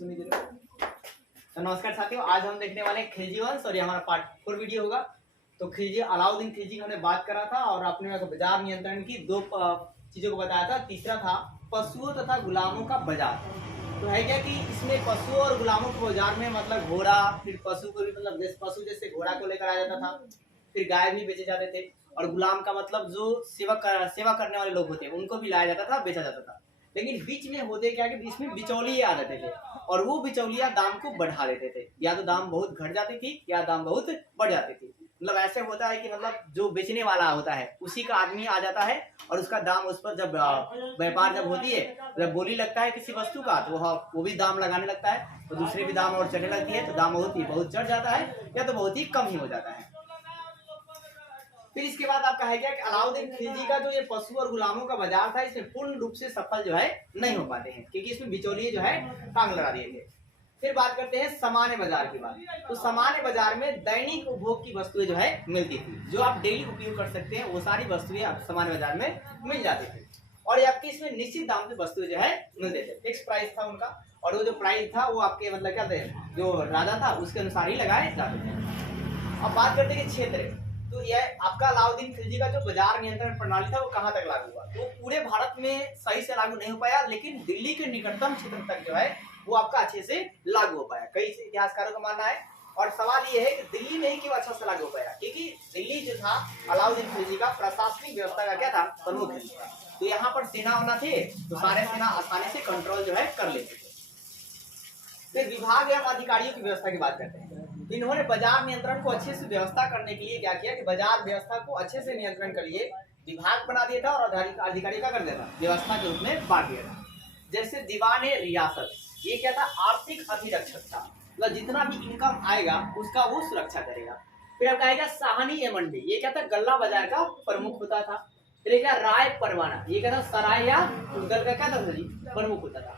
सुनी जरूर। तो नमस्कार साथियों, आज हम देखने वाले हैं खिलजी वंश और ये हमारा पार्ट 4 वीडियो होगा। तो खिलजी अलाउद्दीन खिलजी का हमने बात करा था और अपने बाजार नियंत्रण की दो चीजों को बताया था। तीसरा था पशुओं तथा गुलामों का बाजार। तो है क्या कि इसमें पशुओं और गुलामों के बाजार में मतलब घोड़ा, फिर पशु को भी मतलब पशु जैसे घोड़ा को लेकर आ जाता था, फिर गाय भी बेचे जाते थे, और गुलाम का मतलब जो सेवा करने वाले लोग होते हैं उनको भी लाया जाता था, बेचा जाता था। लेकिन बीच में होते क्या कि बीच में बिचौलिए आ जाते थे और वो बिचौलिया दाम को बढ़ा देते थे, या तो दाम बहुत घट जाती थी या दाम बहुत बढ़ जाती थी। मतलब ऐसे होता है कि मतलब जो बेचने वाला होता है उसी का आदमी आ जाता है और उसका दाम उस पर जब व्यापार जब होती है, जब बोली लगता है किसी वस्तु का, तो वो भी दाम लगाने लगता है, तो दूसरे भी दाम और चढ़ने लगती है, तो दाम बहुत चढ़ जाता है या तो बहुत ही कम ही हो जाता है। फिर इसके बाद आपका है क्या कि अलाउद्दीन खिलजी का जो ये पशु और गुलामों का बाजार था, इसमें पूर्ण रूप से सफल जो है नहीं हो पाते हैं, क्योंकि इसमें बिचौलिए जो है टांग लगा दिए थे। फिर बात करते हैं सामान्य बाजार की बात। तो सामान्य बाजार में दैनिक उपभोग की वस्तुएं जो है मिलती थी, जो आप डेली उपयोग कर सकते हैं, वो सारी वस्तुएं आप सामान्य बाजार में मिल जाती थी। और ये आपकी इसमें निश्चित दाम से वस्तुएं जो है मिलते थे, फिक्स प्राइस था उनका, और वो जो प्राइस था वो आपके मतलब क्या थे, जो राजा था उसके अनुसार ही लगाए जाते थे। अब बात करते हैं क्षेत्र। तो यह आपका अलाउद्दीन खिलजी का जो बाजार नियंत्रण प्रणाली था वो कहाँ तक लागू हुआ, तो पूरे भारत में सही से लागू नहीं हो पाया, लेकिन दिल्ली के निकटतम क्षेत्र तक जो है वो आपका अच्छे से लागू हो पाया, कई इतिहासकारों का मानना है। और सवाल ये है कि दिल्ली में ही क्यों अच्छा से लागू हो पाया, क्योंकि दिल्ली जो था अलाउद्दीन खिलजी का प्रशासनिक व्यवस्था का क्या था, प्रमुख था। तो यहाँ पर सेना होना थे, तो सारे सेना आसानी से कंट्रोल जो है कर लेते थे। फिर विभाग एवं अधिकारियों की व्यवस्था की बात करते हैं। इन्होंने बाजार नियंत्रण को अच्छे से व्यवस्था करने के लिए क्या किया कि बाजार व्यवस्था को अच्छे से नियंत्रण के लिए विभाग बना दिया था और अधिकारी का कर दिया था, व्यवस्था के रूप में बांट दिया था। जैसे दीवान रियासत, ये क्या था, आर्थिक अधिरक्षक था, मतलब जितना भी इनकम आएगा उसका वो सुरक्षा करेगा। फिर अब कहेगा साहनी ए मंडी, ये क्या था, गल्ला बाजार का प्रमुख होता था। फिर क्या, राय परवाना, ये क्या था, सराय या उद्गल का क्या था, प्रमुख होता था।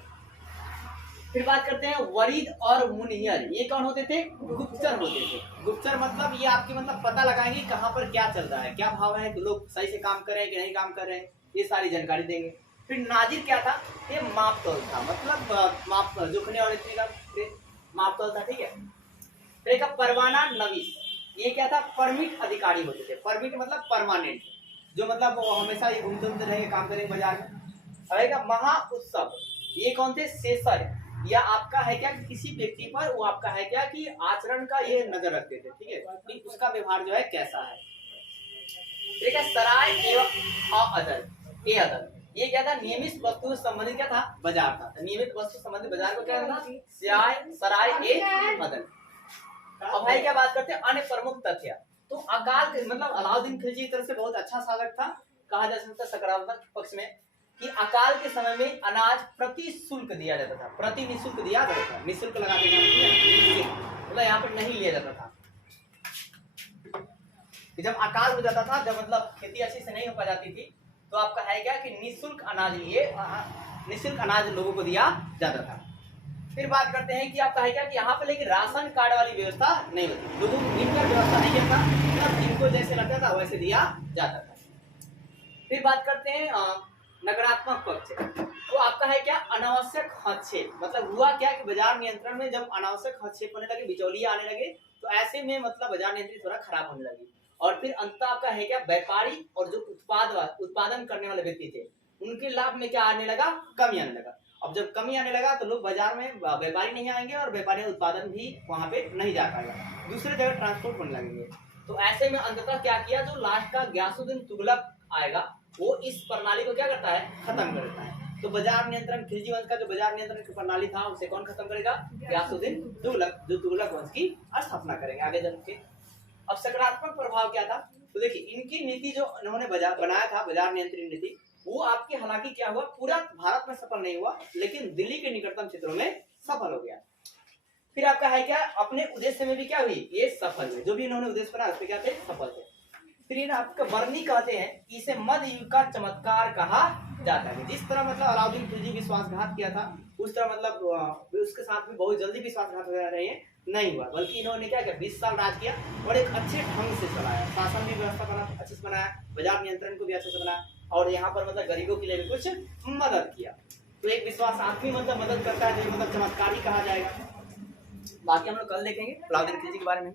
फिर बात करते हैं वरीद और मुनियर, ये कौन होते थे, गुप्तचर होते थे। गुप्तचर मतलब ये आपके मतलब पता लगाएंगे कहाँ पर क्या चल रहा है, क्या भाव है, लोग सही से काम कर रहे हैं कि नहीं काम कर रहे हैं, ये सारी जानकारी देंगे। फिर नाजिर क्या था, ये माप तौल था, मतलब माप जोखने और माप तौल था, ठीक है। फिर एक परवाना नवीस, ये क्या था, परमिट अधिकारी होते थे। परमिट मतलब परमानेंट, जो मतलब हमेशा ये घूमते रहेंगे, काम करेंगे बाजार में। महा उत्सव, ये कौन थे, सेसर, या आपका है क्या कि किसी व्यक्ति पर वो आपका है क्या कि आचरण का ये नजर रखते थे, ठीक है, कि उसका व्यवहार जो है कैसा है। ठीक है, सराय एवं अदल, ये अदल, ये क्या था, नियमित वस्तु संबंधित क्या था, बाजार था। नियमित वस्तु संबंधित बाजार को क्या था, सराय एवं अदल। अब है क्या बात करते हैं अन्य प्रमुख तथ्य। तो अकाल मतलब अलाउद्दीन खिलजी की तरफ से बहुत अच्छा साधक था, कहा जा सकता है सकारात्मक पक्ष में, कि अकाल के समय में अनाज प्रति शुल्क दिया जाता था, प्रति निःशुल्क दिया जाता था, निःशुल्क लगा देना, मतलब यहाँ पर नहीं लिया जाता था। कि जब अकाल हो जाता था, जब मतलब खेती अच्छे से नहीं हो पा जाती थी, तो आपका है क्या कि निःशुल्क अनाज लोगों को दिया जाता था। फिर बात करते हैं कि आपका है क्या कि यहाँ पर लेकिन राशन कार्ड वाली व्यवस्था नहीं होती, लोगों को इनका व्यवस्था नहीं करता, जिनको जैसे लगता था वैसे दिया जाता था। फिर बात करते हैं नकारात्मक पक्ष। तो आपका है क्या, अनावश्यक हस्तक्षेप, मतलब हुआ क्या कि बाजार नियंत्रण में जब अनावश्यक हस्तक्षेप होने लगे, बिचौलिए आने लगे, तो ऐसे में मतलब बाजार नियंत्रण थोड़ा खराब होने लगी। और फिर अंततः आपका है क्या, व्यापारी और जो उत्पादन करने वाले व्यक्ति थे, उनके लाभ में क्या आने लगा, कमी आने लगा। अब जब कमी आने लगा तो लोग बाजार में, व्यापारी नहीं आएंगे और व्यापारी उत्पादन भी वहां पे नहीं जा पाएगा, दूसरे जगह ट्रांसपोर्ट होने लगेंगे। तो ऐसे में अंततः क्या किया, जो लास्ट का गयासुद्दीन तुगलक आएगा, वो इस प्रणाली को क्या करता है, खत्म कर देता है। तो बाजार नियंत्रण, खिलजी वंश का जो बाजार नियंत्रण की प्रणाली था उसे कौन खत्म करेगा, गयासुद्दीन तुगलक, जो तुगलक वंश की स्थापना करेंगे आगे चल के। अब सकारात्मक प्रभाव क्या था, तो देखिए इनकी नीति जो इन्होंने बनाया था, बाजार नियंत्रण नीति, वो आपकी हालांकि क्या हुआ, पूरा भारत में सफल नहीं हुआ, लेकिन दिल्ली के निकटतम क्षेत्रों में सफल हो गया। फिर आपका है क्या, अपने उद्देश्य में भी क्या हुई, ये सफल हुए, जो भी इन्होंने उद्देश्य बनाया उसमें क्या थे, सफल थे। फिर आपका बर्नी कहते हैं, इसे मध्य युग का चमत्कार कहा जाता है। जिस तरह मतलब अलाउद्दीन खिलजी विश्वासघात किया था, उस तरह मतलब उसके साथ भी बहुत जल्दी विश्वासघात हो रहे हैं नहीं हुआ, बल्कि इन्होंने क्या किया, 20 साल राज किया और एक अच्छे ढंग से चलाया, शासन भी व्यवस्था बना अच्छे से बनाया, बाजार नियंत्रण को भी अच्छे से बनाया, और यहाँ पर मतलब गरीबों के लिए भी कुछ मदद किया। तो एक विश्वास आत्मी मतलब मदद करता है, जो मतलब चमत्कारी कहा जाएगा। बाकी हम लोग कल देखेंगे अलाउद्दीन खिलजी के बारे में।